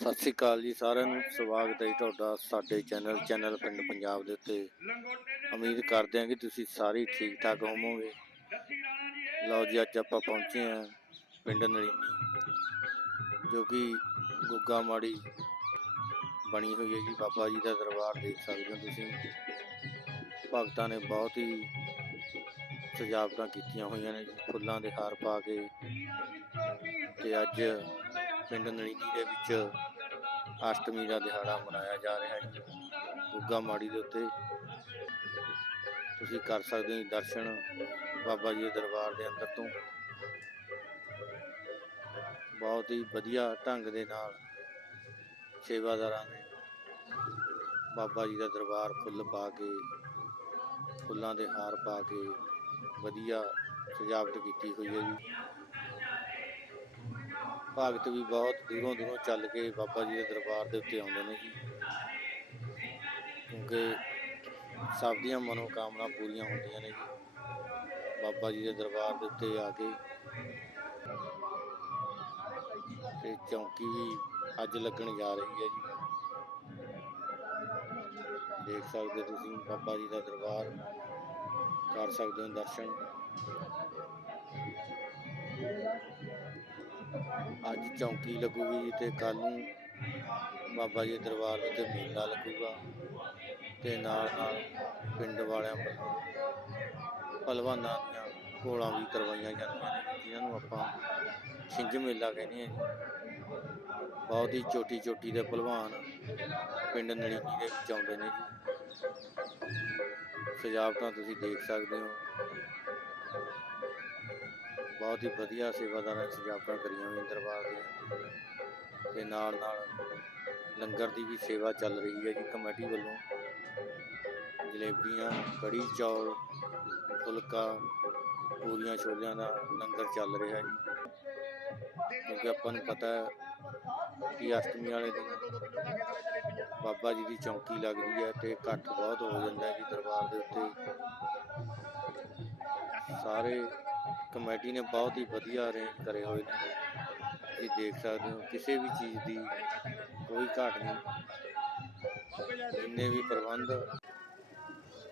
ਸਤਿ ਸ੍ਰੀ ਅਕਾਲ ਜੀ ਸਾਰਿਆਂ ਨੂੰ। ਸਵਾਗਤ ਹੈ ਜੀ ਤੁਹਾਡਾ ਸਾਡੇ ਚੈਨਲ ਚੈਨਲ ਪਿੰਡ ਪੰਜਾਬ ਦੇ ਉੱਤੇ। ਉਮੀਦ ਕਰਦੇ ਹਾਂ ਕਿ ਤੁਸੀਂ ਸਾਰੇ ਠੀਕ ਠਾਕ ਹੋਵੋਗੇ। ਲਓ ਜੀ, ਅੱਜ ਆਪਾਂ ਪਹੁੰਚੇ ਹਾਂ ਪਿੰਡ ਨਲੀਨੀ ਜੋ ਕਿ ਗੁੱਗਾ ਮਾੜੀ ਬਣੀ ਹੋਈ ਹੈ ਜੀ। ਬਾਬਾ ਜੀ ਦਾ ਦਰਬਾਰ ਦੇਖ ਸਕਦੇ ਹੋ ਤੁਸੀਂ। ਭਗਤਾਂ ਨੇ ਬਹੁਤ ਹੀ ਸਜਾਵਟਾਂ ਕੀਤੀਆਂ ਹੋਈਆਂ ਨੇ ਫੁੱਲਾਂ ਦੇ ਹਾਰ ਪਾ ਕੇ ਤੇ ਅੱਜ ਪਿੰਡ ਨਲੀਨੀ ਦੇ ਵਿੱਚ ਅਸ਼ਟਮੀ ਦਾ ਦਿਹਾੜਾ ਮਨਾਇਆ ਜਾ ਰਿਹਾ ਹੈ। ਜੀ ਗੁੱਗਾ ਮਾੜੀ ਦੇ ਉੱਤੇ ਤੁਸੀਂ ਕਰ ਸਕਦੇ ਹੋ ਦਰਸ਼ਨ ਬਾਬਾ ਜੀ ਦੇ ਦਰਬਾਰ ਦੇ ਅੰਦਰ ਤੋਂ। ਬਹੁਤ ਹੀ ਵਧੀਆ ਢੰਗ ਦੇ ਨਾਲ ਸੇਵਾਦਾਰਾਂ ਨੇ ਬਾਬਾ ਜੀ ਦਾ ਦਰਬਾਰ ਫੁੱਲ ਪਾ ਕੇ, ਫੁੱਲਾਂ ਦੇ ਹਾਰ ਪਾ ਕੇ ਵਧੀਆ ਸਜਾਵਟ ਕੀਤੀ ਹੋਈ ਹੈ ਜੀ। ਭਗਤ ਵੀ ਬਹੁਤ ਦੂਰੋਂ ਦੂਰੋਂ ਚੱਲ ਕੇ ਬਾਬਾ ਜੀ ਦੇ ਦਰਬਾਰ ਦੇ ਉੱਤੇ ਆਉਂਦੇ ਨੇ ਜੀ। ਕਿਉਂਕਿ ਸਭ ਦੀਆਂ ਮਨੋਕਾਮਨਾ ਪੂਰੀਆਂ ਹੁੰਦੀਆਂ ਨੇ ਜੀ। ਬਾਬਾ ਜੀ ਦੇ ਦਰਬਾਰ ਦੇ ਉੱਤੇ ਆ ਕੇ ਤੇ ਚੌਂਕੀ ਵੀ ਅੱਜ ਲੱਗਣ ਜਾ ਰਹੀ ਹੈ ਜੀ। ਦੇਖ ਸਕਦੇ ਹੋ ਤੁਸੀਂ ਬਾਬਾ ਜੀ ਦਾ ਦਰਬਾਰ ਕਰ ਸਕਦੇ ਹੋ ਦਰਸ਼ਨ। ਅੱਜ ਚੌਂਕੀ ਲੱਗੂਗੀ ਜੀ ਤੇ ਕੱਲ ਨੂੰ ਬਾਬਾ ਜੀ ਦਰਬਾਰ ਉੱਤੇ ਮੇਲਾ ਲੱਗੂਗਾ ਤੇ ਨਾਲ ਨਾਲ ਪਿੰਡ ਵਾਲਿਆਂ ਵੱਲੋਂ ਪਹਿਲਵਾਨਾਂ ਦੀਆਂ ਘੋੜਾਂ ਵੀ ਕਰਵਾਈਆਂ ਜਾਂਦੀਆਂ ਨੇ ਜਿਹਨਾਂ ਨੂੰ ਆਪਾਂ ਛਿੰਝ ਮੇਲਾ ਕਹਿੰਦੇ ਹਾਂ ਬਹੁਤ ਹੀ ਛੋਟੀ ਛੋਟੀ ਦੇ ਪਹਿਲਵਾਨ ਪਿੰਡ ਨਲੀਨੀ ਦੇ ਵਿੱਚ ਆਉਂਦੇ ਨੇ ਜੀ। ਸਜਾਵਟਾਂ ਤੁਸੀਂ ਦੇਖ ਸਕਦੇ ਹੋ। ਬਹੁਤ ਹੀ ਵਧੀਆ ਸੇਵਾਦਾਰਾਂ ਨੇ ਸਜਾਵਟਾਂ ਕਰੀਆਂ ਹੋਈਆਂ ਦਰਬਾਰ ਦੀਆਂ। ਤੇ ਨਾਲ ਨਾਲ ਲੰਗਰ ਦੀ ਵੀ ਸੇਵਾ ਚੱਲ ਰਹੀ ਹੈ ਜੀ ਕਮੇਟੀ ਵੱਲੋਂ। ਜਲੇਬੀਆਂ, ਕੜੀ ਚੌਲ, ਫੁਲਕਾ, ਪੂਰੀਆਂ ਛੋਲਿਆਂ ਦਾ ਲੰਗਰ ਚੱਲ ਰਿਹਾ ਜੀ ਕਿਉਂਕਿ ਆਪਾਂ ਨੂੰ ਪਤਾ ਹੈ ਕਿ ਅਸ਼ਟਮੀ ਵਾਲੇ ਦਿਨ ਬਾਬਾ ਜੀ ਦੀ ਚੌਂਕੀ ਲੱਗਦੀ ਹੈ ਤੇ ਇਕੱਠ ਬਹੁਤ ਹੋ ਜਾਂਦਾ ਹੈ ਜੀ ਦਰਬਾਰ ਦੇ ਉੱਤੇ। ਸਾਰੇ ਕਮੇਟੀ ਨੇ ਬਹੁਤ ਹੀ ਵਧੀਆ ਅਰੇਂਜ ਕਰੇ ਹੋਏ ਨੇ। ਤੁਸੀਂ ਦੇਖ ਸਕਦੇ ਹੋ, ਕਿਸੇ ਵੀ ਚੀਜ਼ ਦੀ ਕੋਈ ਘਾਟ ਨਹੀਂ। ਜਿੰਨੇ ਵੀ ਪ੍ਰਬੰਧ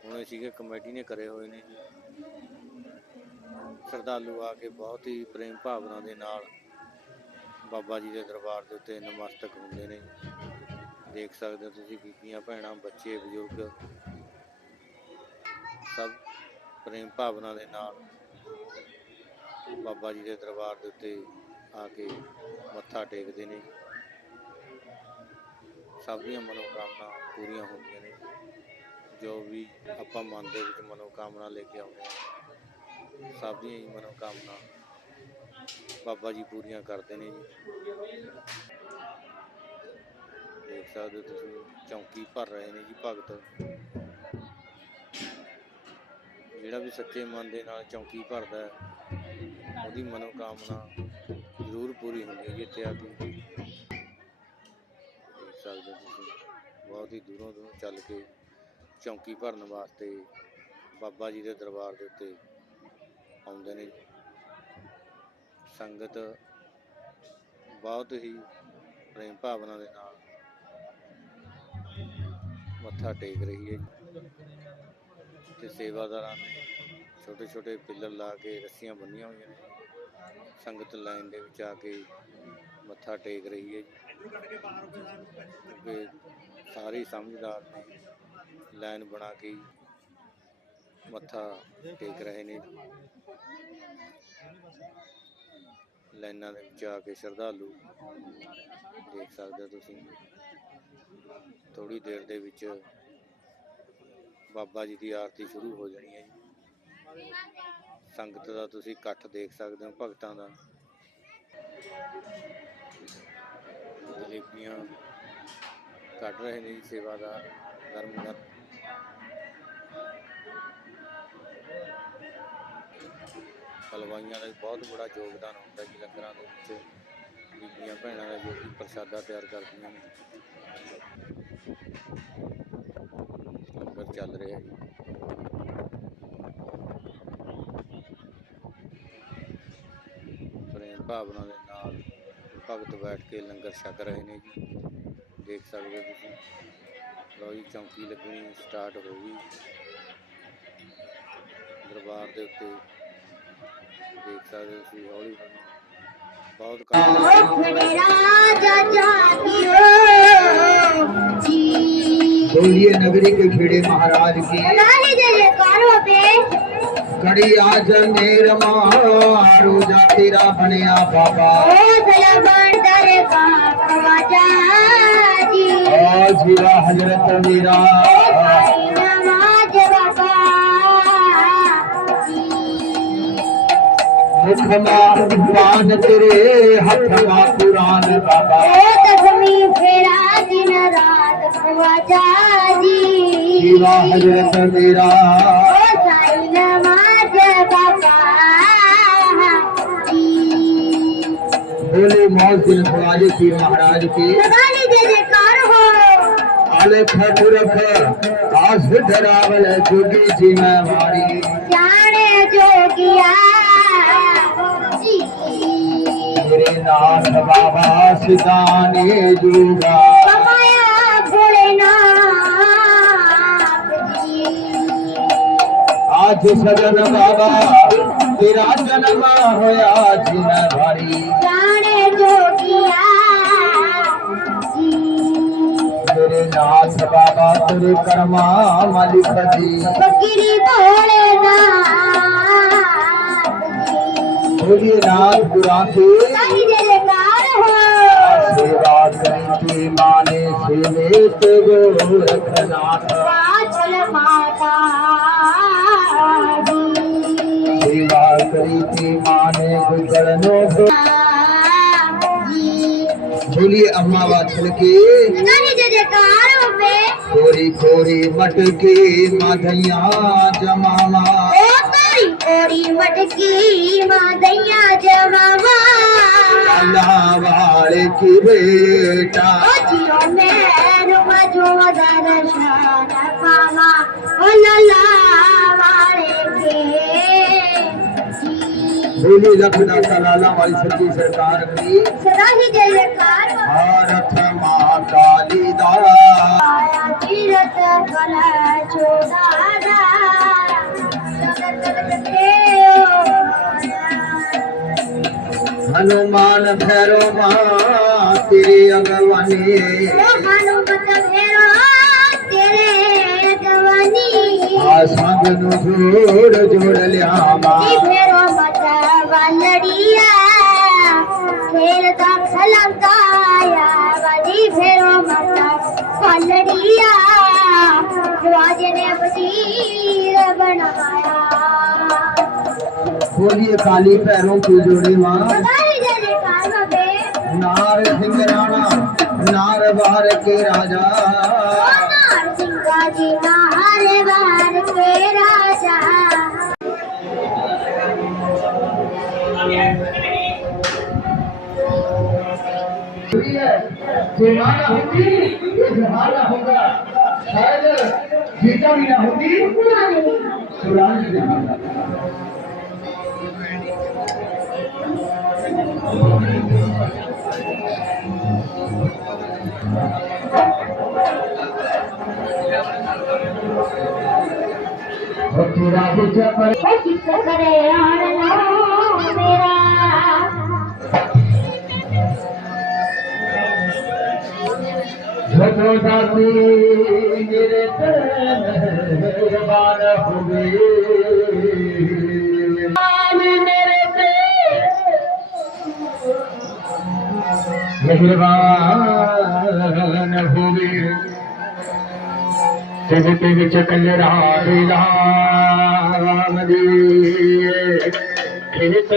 ਹੋਣੇ ਸੀਗੇ ਕਮੇਟੀ ਨੇ ਕਰੇ ਹੋਏ ਨੇ। ਸ਼ਰਧਾਲੂ ਆ ਕੇ ਬਹੁਤ ਹੀ ਪ੍ਰੇਮ ਭਾਵਨਾ ਦੇ ਨਾਲ ਬਾਬਾ ਜੀ ਦੇ ਦਰਬਾਰ ਦੇ ਉੱਤੇ ਨਮਸਤਕ ਹੁੰਦੇ ਨੇ। ਦੇਖ ਸਕਦੇ ਹੋ ਤੁਸੀਂ ਬੀਬੀਆਂ, ਭੈਣਾਂ, ਬੱਚੇ, ਬਜ਼ੁਰਗ, ਸਭ ਪ੍ਰੇਮ ਭਾਵਨਾ ਦੇ ਨਾਲ ਬਾਬਾ ਜੀ ਦੇ ਦਰਬਾਰ ਦੇ ਉੱਤੇ ਆ ਕੇ ਮੱਥਾ ਟੇਕਦੇ ਨੇ। ਸਭ ਦੀਆਂ ਮਨੋਕਾਮਨਾ ਪੂਰੀਆਂ ਹੁੰਦੀਆਂ ਨੇ। ਜੋ ਵੀ ਆਪਾਂ ਮਨ ਦੇ ਵਿੱਚ ਮਨੋਕਾਮਨਾ ਲੈ ਕੇ ਆਉਂਦੇ ਹਾਂ, ਸਭ ਦੀਆਂ ਹੀ ਮਨੋਕਾਮਨਾ ਬਾਬਾ ਜੀ ਪੂਰੀਆਂ ਕਰਦੇ ਨੇ ਜੀ। ਦੇਖ ਸਕਦੇ ਹੋ ਤੁਸੀਂ, ਚੌਂਕੀ ਭਰ ਰਹੇ ਨੇ ਜੀ ਭਗਤ। ਜਿਹੜਾ ਵੀ ਸੱਚੇ ਮਨ ਦੇ ਨਾਲ ਚੌਂਕੀ ਭਰਦਾ ਹੈ ਉਹਦੀ ਮਨੋਕਾਮਨਾ ਜ਼ਰੂਰ ਪੂਰੀ ਹੁੰਦੀ ਹੈ ਜੀ ਇੱਥੇ ਆ ਕੇ। ਦੇਖ ਸਕਦੇ ਤੁਸੀਂ, ਬਹੁਤ ਹੀ ਦੂਰੋਂ ਦੂਰੋਂ ਚੱਲ ਕੇ ਚੌਂਕੀ ਭਰਨ ਵਾਸਤੇ ਬਾਬਾ ਜੀ ਦੇ ਦਰਬਾਰ ਦੇ ਉੱਤੇ ਆਉਂਦੇ ਨੇ। ਸੰਗਤ ਬਹੁਤ ਹੀ ਪ੍ਰੇਮ ਭਾਵਨਾ ਦੇ ਨਾਲ ਮੱਥਾ ਟੇਕ ਰਹੀ ਹੈ। ਜੀ ਤੇ ਸੇਵਾਦਾਰਾਂ ਨੇ ਛੋਟੇ ਛੋਟੇ ਪਿੱਲਰ ਲਾ ਕੇ ਰੱਸੀਆਂ ਬੰਨੀਆਂ ਹੋਈਆਂ ਨੇ। ਸੰਗਤ ਲਾਈਨ ਦੇ ਵਿੱਚ ਆ ਕੇ ਮੱਥਾ ਟੇਕ ਰਹੀ ਹੈ ਜੀ। ਕਿਉਂਕਿ ਸਾਰੇ ਸਮਝਦਾਰ ਨੇ ਲਾਈਨ ਬਣਾ ਕੇ ਮੱਥਾ ਟੇਕ ਰਹੇ ਨੇ। ਲਾਈਨਾਂ ਦੇ ਵਿੱਚ ਆ ਕੇ ਸ਼ਰਧਾਲੂ ਦੇਖ ਸਕਦੇ ਹੋ ਤੁਸੀਂ। ਥੋੜੀ ਦੇਰ ਦੇ ਵਿੱਚ ਬਾਬਾ ਜੀ ਦੀ ਆਰਤੀ ਸ਼ੁਰੂ ਹੋ ਜਾਣੀ ਹੈ ਜੀ। ਸੰਗਤ ਦਾ ਤੁਸੀਂ ਇਕੱਠ ਦੇਖ ਸਕਦੇ ਹੋ, ਭਗਤਾਂ ਦਾ। ਜਲੇਬੀਆਂ ਕੱਢ ਰਹੇ ਨੇ ਜੀ ਸੇਵਾਦਾਰ ਗਰਮ ਹਲਵਾਈਆਂ ਦਾ ਬਹੁਤ ਬੜਾ ਯੋਗਦਾਨ ਹੁੰਦਾ ਜੀ, ਲੰਗਰਾਂ ਦੇ ਵਿੱਚ। ਬੀਬੀਆਂ ਭੈਣਾਂ ਦਾ ਜੋ ਕਿ ਪ੍ਰਸ਼ਾਦਾ ਤਿਆਰ ਕਰਦੀਆਂ ਨੇ। ਲੰਗਰ ਚੱਲ ਰਿਹਾ ਜੀ। ਭਾਵਨਾ ਦੇ ਨਾਲ ਭਗਤ ਬੈਠ ਕੇ ਲੰਗਰ ਛਕ ਰਹੇ ਨੇ ਜੀ ਦੇਖ ਸਕਦੇ ਹੋ ਤੁਸੀਂ ਲਓ ਜੀ ਚੌਂਕੀ ਲੱਗਣੀ ਸਟਾਰਟ ਹੋ ਗਈ ਦਰਬਾਰ ਦੇ ਉੱਤੇ ਦੇਖ ਸਕਦੇ ਹੋ ਤੁਸੀਂ ਹੌਲੀ ਹੌਲੀ ਬਹੁਤ ਕੰਮ मेरे राजा जागियो जी बोलिए नगरी के खेड़े महाराज की ਕੜੀਆਂ ਜੰਦੀਰ ਮਾਰੂ ਜਾ ਤੇਰਾ ਬਣਿਆ ਬਾਬਾ। ਓ ਗਲਾ ਬੰਦਰ ਬਾਪ ਵਾਜਾ ਜੀ। ਆ ਜੀਰਾ ਹਜ਼ਰਤ ਮੇਰਾ। ਭਾਈ ਨਮਾਜ਼ ਬਾਬਾ ਜੀ। ਮੁਖ ਮਾਨ ਤੇਰੇ ਹੱਥ ਮਾ ਕੁਰਾਨ ਬਾਬਾ। ਓ ਕਸਮੀ ਫੇਰਾ ਦਿਨ ਰਾਤ ਵਾਜਾ ਜੀ ਜੀਰਾ ਹਜ਼ਰਤ ਮੇਰਾ। बोले मौजिल ख्वाजे की महाराज की लगानी दे दे कार हो अलख पुरख आस धरावल जोगी जी मैं मारी जाने जोगिया जी मेरे नाथ बाबा सिदाने जोगा कमाया भोलेनाथ जी आज सजन बाबा तेरा जन्म होया जिन भारी मेरे नाथ बाबा तेरे कर्मा मालिक जी फकीरी भोलेनाथ जी बोलिए नाथ बुरा के लगानी दे दे कार हो सेवा करी के माने सेवे ते गोरखनाथ पाछल माता जी सेवा करी के माने गुजरनो बोलिए अम्मा वाथल के ਜਕਾਰ ਹੋਵੇ। ਕੋਰੀ ਕੋਰੀ ਮਟਕੀ ਮਧਈਆਂ ਜਮਾਵਾ। ਓ ਕੋਰੀ ਕੋਰੀ ਮਟਕੀ ਮਧਈਆਂ ਜਮਾਵਾ। ਅੱਲਾ ਵਾਲੇ ਕੀ ਬੇਟਾ। ਓ ਜੀਓ ਮੈਨੂੰ ਮਜੂਆ ਦਾ ਨਸ਼ਾਨਾ ਪਾਵਾ। ਓ ਲੱਲਾ ਵਾਲੇ ਕੀ ਸੋਲੀ ਲਖ ਦਾ ਸਲਾਲਾ ਵਾਲੀ ਸੱਚੀ ਸਰਕਾਰ ਦੀ। ਸਦਾ ਹੀ ਜੈ ਜੈਕਾਰ। ਭਾਰਤ ਮਾਂ ਕਾਲੀ ਦਾ। ਆਇਆ ਹਨੂਮਾਨ ਭੈਰੋ ਮਾਂ ਤੇਰੇ ਅਗਵਾਨੀ। ਆ ਸੰਗ ਨੂੰ ਜੋੜ ਜੋੜ ਲਿਆ ਮਾਂ वालड़िया खेल का खलकाया वाली भेरो मत वालड़िया राज ने वजीर बनाया बोलिए काली पैरों की जोड़ी माँ बताई जय जयकार बाबे नार सिंह राणा नार बार के राजा नार सिंह जी नारे बार जयमाला होती जयमाला होगा शायद गीता भी ना होती सुरान की जयमाला तेरा विजय पर مهرباني هتي به چاري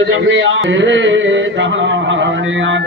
کپي آي ڌاڻي آد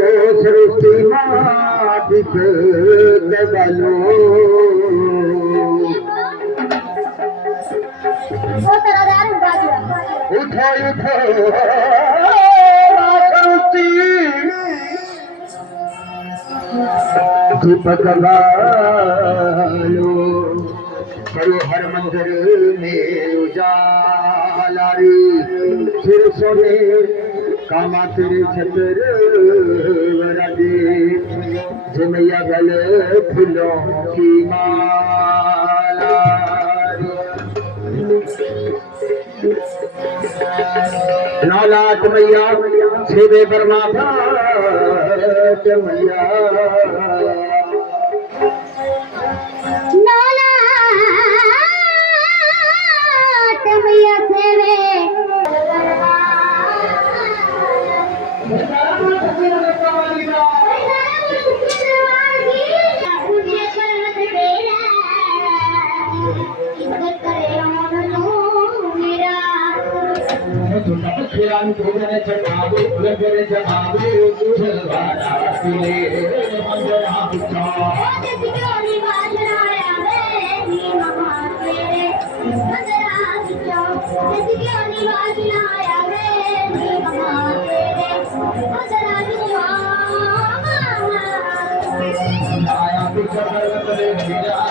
पको कयो में जारी से कामात जमैया गले फूलों की माला रे। लालाट मैया सेवे बर्मा Yeah.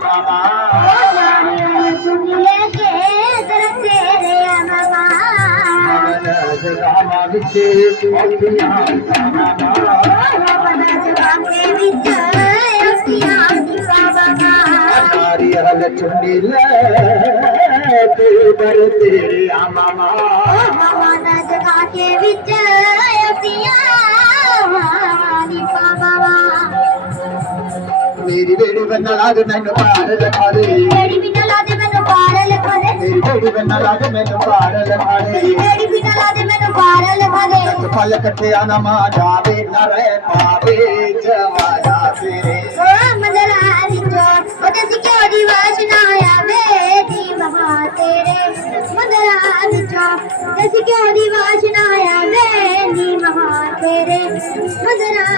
ਤੇਰੇ ਆਵਾ ਸੁਣੀਏ ਕੇ ਦਰ ਤੇਰੇ ਅਮਵਾ ਮਨ ਜਗਾਵਾ ਵਿੱਚ ਔਖੀਆਂ ਆਵਾ ਨਾਰੀ ਹਲ ਚੁੰਨੀ ਲੈ ਕੇ ਘਰ ਤੇਰੇ ਆਵਾ ਮੇਰੀ ਬੇੜੀ ਬੰਨਾ ਲਾਗ ਮੈਨੂੰ ਪਾਰ ਲਖਾ ਦੇ ਮੇਰੀ ਬੇੜੀ ਬੰਨਾ ਲਾਗ ਮੈਨੂੰ ਪਾਰ ਲਖਾ ਦੇ ਫਲ ਇਕੱਠਿਆ ਨਾ ਮਾ ਜਾਵੇ ਨਾ ਰਹਿ ਪਾਵੇ ਜਵਾਨਾ ਤੇਰੇ। ਕਿਉਂ ਦੀ ਵਾਸ਼ਨਾ ਆਵੇ? ਨੀ ਮਹਾ ਤੇਰੇ। ਮਦਰਾ ਵਿੱਚੋਂ